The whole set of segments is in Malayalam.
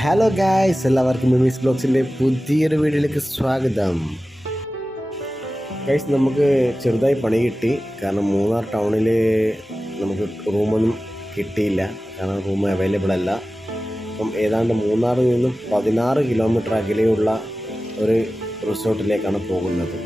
ഹലോ ഗായ്സ്, എല്ലാവർക്കും എമ്മീസ് വ്ലോഗ്സിൻ്റെ പുതിയൊരു വീഡിയോയിലേക്ക് സ്വാഗതം. ഗായ്സ്, നമുക്ക് ചെറുതായി പണി കിട്ടി. കാരണം മൂന്നാർ ടൗണിൽ നമുക്ക് റൂമൊന്നും കിട്ടിയില്ല. കാരണം റൂം അവൈലബിൾ അല്ല. അപ്പം ഏതാണ്ട് മൂന്നാറിൽ നിന്നും 16 കിലോമീറ്റർ അകലെയുള്ള ഒരു റിസോർട്ടിലേക്കാണ് പോകുന്നത്.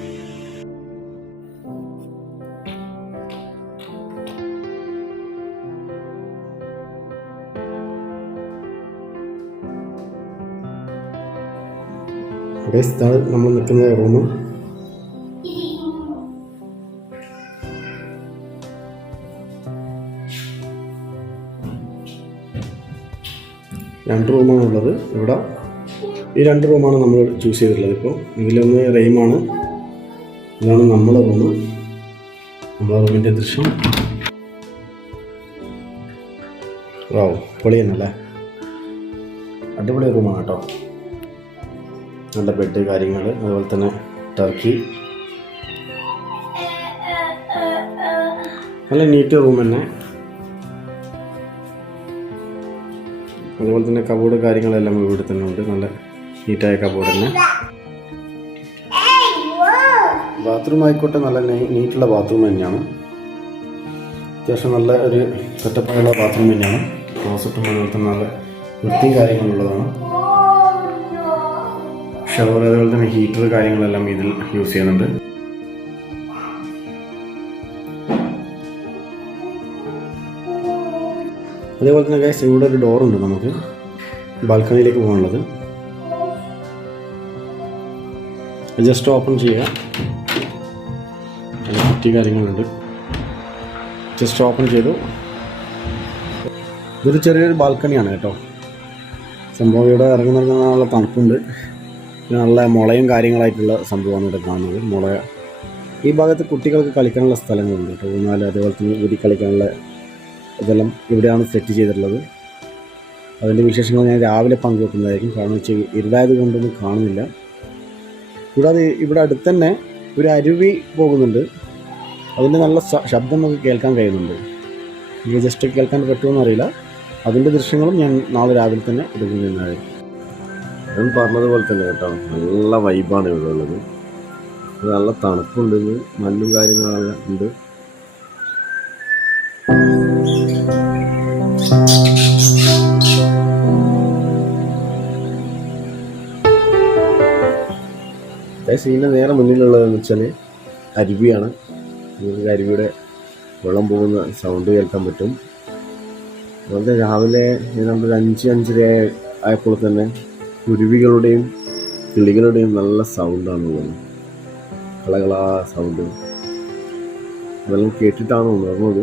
ഇതാണ് നമ്മൾ നിൽക്കുന്ന റൂം. രണ്ട് റൂമാണുള്ളത് ഇവിടെ. ഈ രണ്ട് റൂമാണ് നമ്മൾ ചൂസ് ചെയ്തിട്ടുള്ളത്. ഇപ്പോൾ ഇതിലൊന്ന് റെയിമാണ്. ഇതാണ് നമ്മളെ റൂം. നമ്മളെ റൂമിൻ്റെ ദൃശ്യം പൊളി തന്നെയല്ലേ, അടിപൊളി റൂമാണ് കേട്ടോ. നല്ല ബെഡ് കാര്യങ്ങൾ, അതുപോലെ തന്നെ ടർക്കി, നല്ല നീറ്റ് റൂം തന്നെ. അതുപോലെ തന്നെ കബോർഡ് കാര്യങ്ങളെല്ലാം ഇവിടെ തന്നെ ഉണ്ട്. നല്ല നീറ്റായ കബോർഡ് തന്നെ. ബാത്റൂം ആയിക്കോട്ടെ, നല്ല നീറ്റുള്ള ബാത്റൂം തന്നെയാണ്. അത്യാവശ്യം നല്ല ഒരു സെറ്റപ്പായുള്ള ബാത്റൂം തന്നെയാണ്. ക്ലോസറ്റും അതുപോലെ തന്നെ നല്ല വൃത്തിയും കാര്യങ്ങളുള്ളതാണ്. ഷവർ, അതുപോലെ തന്നെ ഹീറ്റർ കാര്യങ്ങളെല്ലാം ഇതിൽ യൂസ് ചെയ്യുന്നുണ്ട്. അതേപോലെ തന്നെ ഗൈസ്, ഇവിടെ ഒരു ഡോറുണ്ട് നമുക്ക് ബാൽക്കണിയിലേക്ക് പോകാനുള്ളത്. ജസ്റ്റ് ഓപ്പൺ ചെയ്യുക. കുറ്റി കാര്യങ്ങളുണ്ട്. ജസ്റ്റ് ഓപ്പൺ ചെയ്തു. ഇതൊരു ചെറിയൊരു ബാൽക്കണിയാണ് കേട്ടോ. സംഭവം ഇവിടെ ഇറങ്ങുന്ന തണുപ്പുണ്ട്. നല്ല മുളയും കാര്യങ്ങളായിട്ടുള്ള സംഭവമാണ് ഇവിടെ കാണുന്നത്. മുള ഈ ഭാഗത്ത് കുട്ടികൾക്ക് കളിക്കാനുള്ള സ്ഥലങ്ങളുണ്ട് കേട്ടോ. ഊഞ്ഞാൽ, അതേപോലെ തന്നെ ഊരി കളിക്കാനുള്ള ഇതെല്ലാം ഇവിടെയാണ് സെറ്റ് ചെയ്തിട്ടുള്ളത്. അതിൻ്റെ വിശേഷങ്ങൾ ഞാൻ രാവിലെ പങ്കുവെക്കുന്നതായിരിക്കും. കാരണം വെച്ചാൽ ഇരുടായത് കൊണ്ടൊന്നും കാണുന്നില്ല. കൂടാതെ ഇവിടെ അടുത്ത് തന്നെ ഒരു അരുവി പോകുന്നുണ്ട്. അതിൻ്റെ നല്ല ശബ്ദം നമുക്ക് കേൾക്കാൻ കഴിയുന്നുണ്ട്. ഇത് ജസ്റ്റ് കേൾക്കാൻ പറ്റുമെന്ന് അറിയില്ല. അതിൻ്റെ ദൃശ്യങ്ങളും ഞാൻ നാളെ രാവിലെ തന്നെ എടുക്കുന്നതായിരിക്കും. ഞാൻ പറഞ്ഞതുപോലെ തന്നെ കേട്ടോ, നല്ല വൈബാണ് ഇവിടെ ഉള്ളത്. നല്ല തണുപ്പുണ്ട്, മഞ്ഞും കാര്യങ്ങളെല്ലാം ഉണ്ട്. സീനിൻ്റെ നേരെ മുന്നിലുള്ളതെന്ന് വെച്ചാൽ അരുവിയാണ്. നിങ്ങൾക്ക് അരുവിയുടെ വെള്ളം പോകുന്ന സൗണ്ട് കേൾക്കാൻ പറ്റും. അതുപോലെ രാവിലെ ഏതാണ്ട് 5-5:30 ആയപ്പോൾ തന്നെ കുരുവികളുടെയും കിളികളുടെയും നല്ല സൗണ്ടാണുള്ളത്. കളകളാ സൗണ്ട്. അതെല്ലാം കേട്ടിട്ടാണ് ഉണർന്നത്.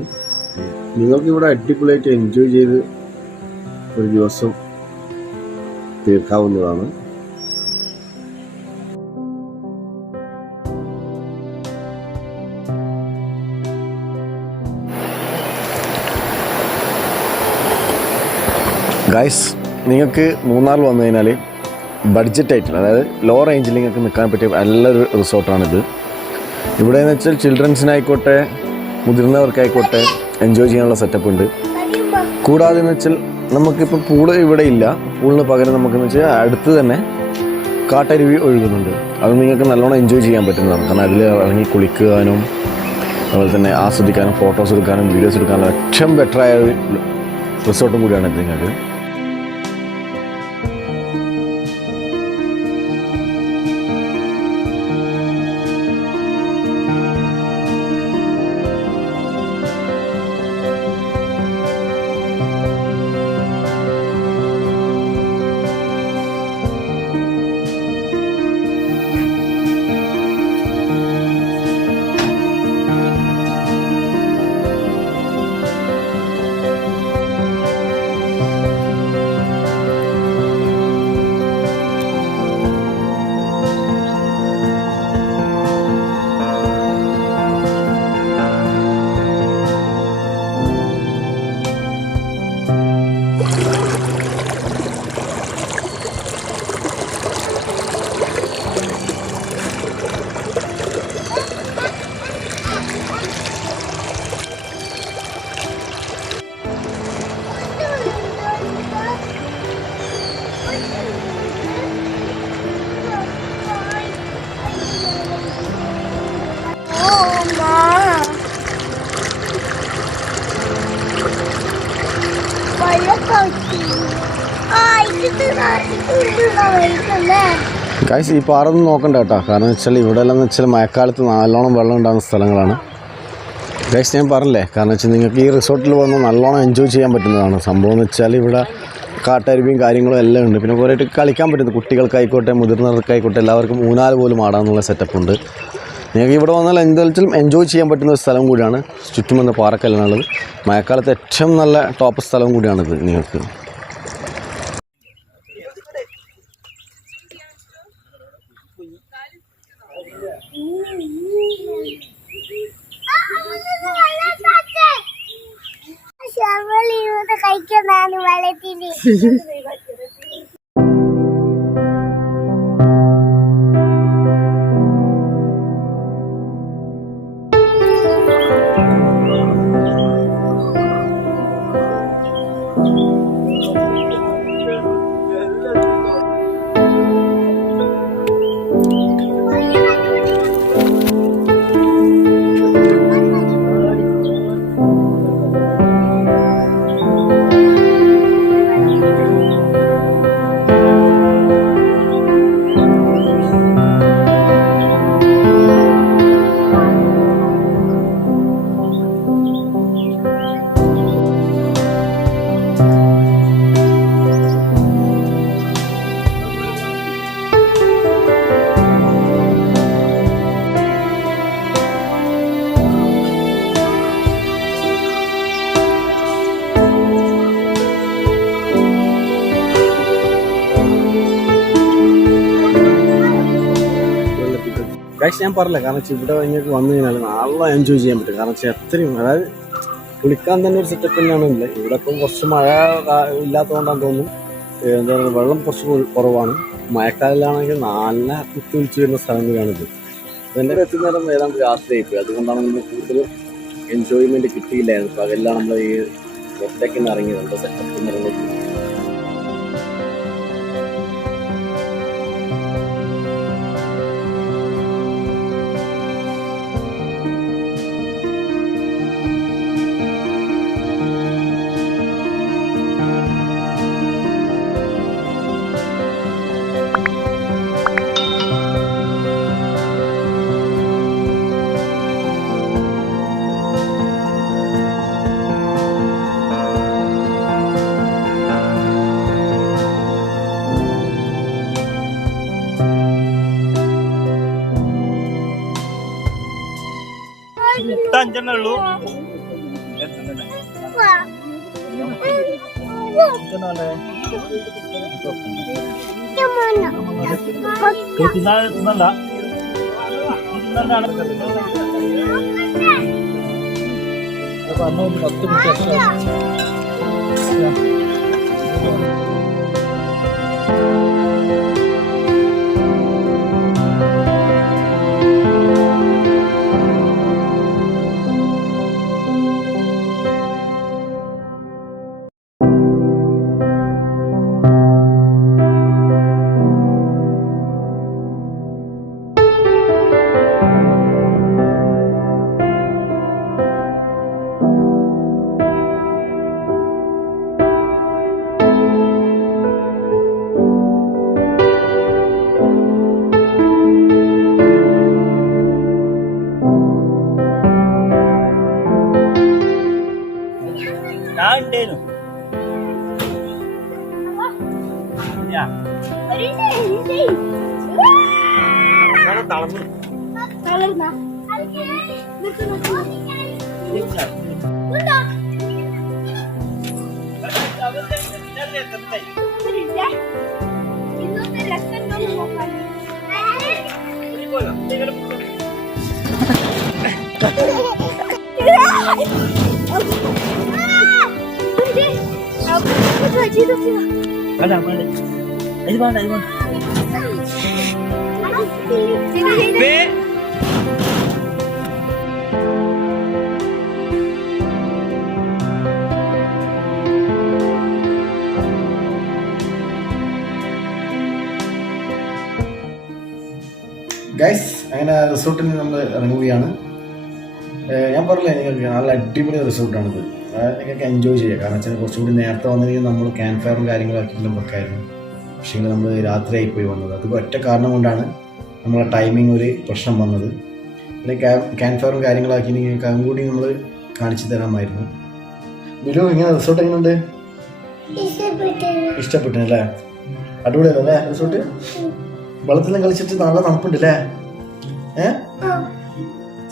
നിങ്ങൾക്കിവിടെ അടിപൊളിയായിട്ട് എൻജോയ് ചെയ്ത് ഒരു ദിവസം തീർക്കാവുന്നതാണ്. ഗൈസ്, നിങ്ങൾക്ക് മൂന്നാറിൽ വന്നു കഴിഞ്ഞാൽ ബഡ്ജറ്റായിട്ടുള്ള, അതായത് ലോ റേഞ്ചിൽ നിങ്ങൾക്ക് നിൽക്കാൻ പറ്റിയ നല്ലൊരു റിസോർട്ടാണിത്. ഇവിടെ എന്ന് വെച്ചാൽ ചിൽഡ്രൻസിനായിക്കോട്ടെ മുതിർന്നവർക്കായിക്കോട്ടെ എൻജോയ് ചെയ്യാനുള്ള സെറ്റപ്പ് ഉണ്ട്. കൂടാതെ എന്ന് വെച്ചാൽ നമുക്കിപ്പോൾ പൂള് ഇവിടെ ഇല്ല. പൂളിന് പകരം നമുക്കെന്ന് വെച്ചാൽ അടുത്ത് തന്നെ കാട്ടരുവി ഒഴുകുന്നുണ്ട്. അത് നിങ്ങൾക്ക് നല്ലോണം എൻജോയ് ചെയ്യാൻ പറ്റുന്നതാണ്. കാരണം അതിൽ ഇറങ്ങി കുളിക്കാനും അതുപോലെ തന്നെ ആസ്വദിക്കാനും ഫോട്ടോസ് എടുക്കാനും വീഡിയോസ് എടുക്കാനും ഏറ്റവും ബെറ്ററായ ഒരു റിസോർട്ടും കൂടിയാണ് ഇത് നിങ്ങൾക്ക്. ഗൈസ് ഈ പാറൊന്നും നോക്കണ്ട കേട്ടോ, കാരണം വെച്ചാൽ ഇവിടെ എല്ലാം വെച്ചാൽ മഴക്കാലത്ത് നല്ലോണം വെള്ളം ഉണ്ടാകുന്ന സ്ഥലങ്ങളാണ്. ഗൈസ് ഞാൻ പറഞ്ഞില്ലേ, കാരണം വെച്ചാൽ നിങ്ങൾക്ക് ഈ റിസോർട്ടിൽ വന്ന് നല്ലോണം എൻജോയ് ചെയ്യാൻ പറ്റുന്നതാണ്. സംഭവം എന്ന് വെച്ചാൽ ഇവിടെ കാട്ടരുവിയും കാര്യങ്ങളും എല്ലാം ഉണ്ട്. പിന്നെ കുറേ കളിക്കാൻ പറ്റുന്നത് കുട്ടികൾക്കായിക്കോട്ടെ മുതിർന്നവർക്കായിക്കോട്ടെ എല്ലാവർക്കും ഊഞ്ഞാൽ പോലും ആടാമെന്നുള്ള സെറ്റപ്പ് ഉണ്ട്. നിങ്ങൾക്ക് ഇവിടെ വന്നാൽ എന്തായാലും എൻജോയ് ചെയ്യാൻ പറ്റുന്ന ഒരു സ്ഥലം കൂടിയാണ്. ചുറ്റും വന്ന പാറക്കല്ലാണുള്ളത്. മഴക്കാലത്ത് ഏറ്റവും നല്ല ടോപ്പ് സ്ഥലം കൂടിയാണിത് നിങ്ങൾക്ക്. ഗൈസ് ഞാൻ പറഞ്ഞില്ല, കാരണം വെച്ചാൽ ഇവിടെ നിങ്ങൾക്ക് വന്നു കഴിഞ്ഞാൽ നല്ല എൻജോയ് ചെയ്യാൻ പറ്റും. കാരണം വെച്ചാൽ എത്രയും, അതായത് കുളിക്കാൻ തന്നെ ഒരു സെറ്റപ്പ് തന്നെയാണ് ഉള്ളത്. ഇവിടെ ഇപ്പം കുറച്ച് മഴ ഇല്ലാത്തതുകൊണ്ടാന്ന് തോന്നുന്നു, എന്താ പറയുക, വെള്ളം കുറച്ച് കുറവാണ്. മഴക്കാലത്തിലാണെങ്കിൽ നല്ല കുത്തിയൊലിച്ച് വരുന്ന സ്ഥലം കൂടിയാണിത്. എൻ്റെ എത്തുന്നേരം ഏതാണ്ട് രാത്രിയായിപ്പോയി. അതുകൊണ്ടാണ് നമ്മൾ കൂടുതൽ എൻജോയ്മെൻറ്റ് കിട്ടിയില്ലായിരുന്നു. അപ്പോൾ അതെല്ലാം നമ്മൾ ഈ ഒറ്റയ്ക്ക് ഇറങ്ങിയത് സെറ്റപ്പ് നിറഞ്ഞിട്ട്. അഞ്ചെണ്ണേ ഉള്ളൂ. ഗൈസ് അങ്ങനെ റിസോർട്ടിൽ നിന്ന് നമ്മൾ ഇറങ്ങുകയാണ്. ഞാൻ പറഞ്ഞില്ലേ നിങ്ങൾക്ക് നല്ല അടിപൊളി റിസോർട്ടാണിത്. നിങ്ങൾക്ക് എൻജോയ് ചെയ്യുക. കാരണം വെച്ചാൽ കുറച്ചുകൂടി നേരത്തെ വന്നെങ്കിൽ നമ്മൾ ക്യാമ്പ് ഫയറും കാര്യങ്ങളാക്കിയിട്ടും വെക്കായിരുന്നു. പക്ഷേ നമ്മൾ രാത്രിയായി പോയി വന്നത്. അത് ഒറ്റ കാരണം കൊണ്ടാണ് നമ്മളെ ടൈമിങ് ഒരു പ്രശ്നം വന്നത്. പിന്നെ ക്യാമ്പ് ഫയറും കാര്യങ്ങളാക്കി നിങ്ങൾക്ക് അതും കൂടി നമ്മൾ കാണിച്ചു തരാമായിരുന്നു. ബിലു, ഇങ്ങനെ റിസോർട്ട് എങ്ങനെയുണ്ട്? ഇഷ്ടപ്പെട്ടല്ലേ? അടിപൊളിയല്ലേ റിസോർട്ട്? വെള്ളത്തിലും കളിച്ചിട്ട് നല്ല തണുപ്പുണ്ടല്ലേ?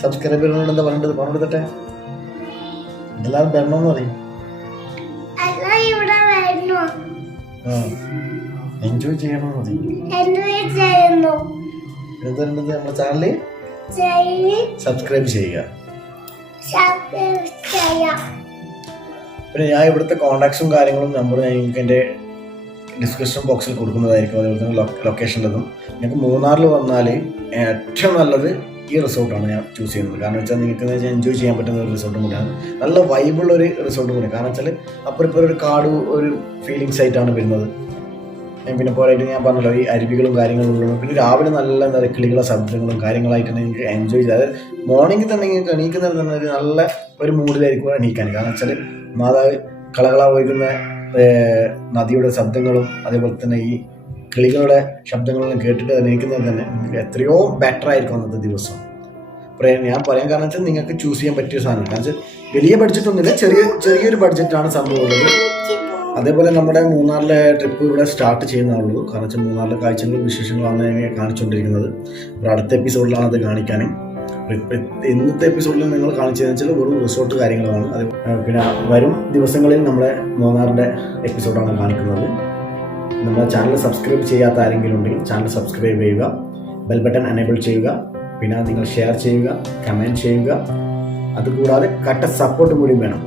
സബ്സ്ക്രൈബറിനോട് എന്താ പറയേണ്ടത്? പറഞ്ഞെടുത്തട്ടെ. എല്ലാവരും വരണമെന്ന് പറയും. എൻജോയ് ചെയ്യണമെന്ന് പറയും. എന്താ നമ്മുടെ ചാനല് സബ്സ്ക്രൈബ് ചെയ്യുക. പിന്നെ ഞാൻ ഇവിടുത്തെ കോണ്ടാക്ട്സും കാര്യങ്ങളും നമ്പറും നിങ്ങൾക്ക് എൻ്റെ ഡിസ്ക്രിപ്ഷൻ ബോക്സിൽ കൊടുക്കുന്നതായിരിക്കും. അതുപോലെ തന്നെ ലൊക്കേഷൻ്റെതും. നിങ്ങൾക്ക് മൂന്നാറിൽ വന്നാൽ ഏറ്റവും നല്ലത് ഈ റിസോർട്ടാണ് ഞാൻ ചൂസ് ചെയ്യുന്നത്. കാരണം വെച്ചാൽ നിങ്ങൾക്ക് എൻജോയ് ചെയ്യാൻ പറ്റുന്ന ഒരു റിസോർട്ടും കൂടിയാണ്. നല്ല വൈബുള്ള ഒരു റിസോർട്ടും കൂടി. കാരണം വെച്ചാൽ അപ്പുറം ഒരു കാട് ഒരു ഫീലിങ്സ് ആയിട്ടാണ് വരുന്നത്. പിന്നെ പോരായിട്ട് ഞാൻ പറഞ്ഞല്ലോ ഈ അരുവികളും കാര്യങ്ങളും ഉള്ളൂ. പിന്നെ രാവിലെ നല്ല എന്താ പറയുക കിളികളെ ശബ്ദങ്ങളും കാര്യങ്ങളായിട്ട് നിങ്ങൾക്ക് എൻജോയ് ചെയ്ത്, അതായത് മോർണിംഗിൽ തന്നെ നിങ്ങൾക്ക് എണീക്കുന്നത് തന്നെ ഒരു നല്ല ഒരു മൂഡിലായിരിക്കും എണീക്കാൻ. കാരണം വെച്ചാൽ മാതാവ് കളകള ഒഴുകുന്ന നദിയുടെ ശബ്ദങ്ങളും അതേപോലെ തന്നെ ഈ കിളികളുടെ ശബ്ദങ്ങളെല്ലാം കേട്ടിട്ട് എണീക്കുന്നത് തന്നെ നിങ്ങൾക്ക് എത്രയോ ബെറ്റർ ആയിരിക്കും അന്നത്തെ ദിവസം. ഞാൻ പറയാൻ കാരണം വെച്ചാൽ നിങ്ങൾക്ക് ചൂസ് ചെയ്യാൻ പറ്റിയ സാധനം. കാരണം വെച്ചാൽ വലിയ ബഡ്ജറ്റൊന്നുമില്ല, ചെറിയൊരു ബഡ്ജറ്റാണ് സംഭവം ഉള്ളത്. അതേപോലെ നമ്മുടെ മൂന്നാറിലെ ട്രിപ്പ് ഇവിടെ സ്റ്റാർട്ട് ചെയ്യുന്നതുള്ളൂ. കാരണം വെച്ചാൽ മൂന്നാറിലെ കാഴ്ചകളും വിശേഷങ്ങളാണ് കാണിച്ചുകൊണ്ടിരിക്കുന്നത്. അപ്പോൾ അടുത്ത എപ്പിസോഡിലാണ് അത് കാണിക്കാനും. ഇന്നത്തെ എപ്പിസോഡിൽ നിങ്ങൾ കാണിച്ചതെന്ന് വെച്ചാൽ വെറും റിസോർട്ട് കാര്യങ്ങളാണ്. അത് പിന്നെ വരും ദിവസങ്ങളിൽ നമ്മുടെ മൂന്നാറിൻ്റെ എപ്പിസോഡാണ് കാണിക്കുന്നത്. നമ്മുടെ ചാനൽ സബ്സ്ക്രൈബ് ചെയ്യാത്ത ആരെങ്കിലും ഉണ്ടെങ്കിൽ ചാനൽ സബ്സ്ക്രൈബ് ചെയ്യുക, ബെൽ ബട്ടൺ എനേബിൾ ചെയ്യുക, പിന്നെ നിങ്ങൾ ഷെയർ ചെയ്യുക, കമൻറ്റ് ചെയ്യുക. അതുകൂടാതെ കട്ട സപ്പോർട്ട് കൂടി വേണം.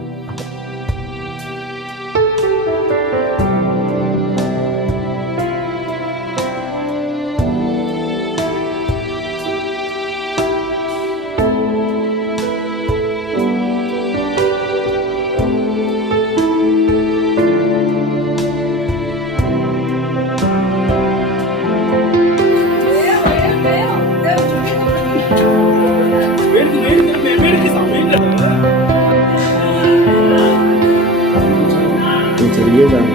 ചെറിയതാണ്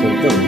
ചെറുതാണ്.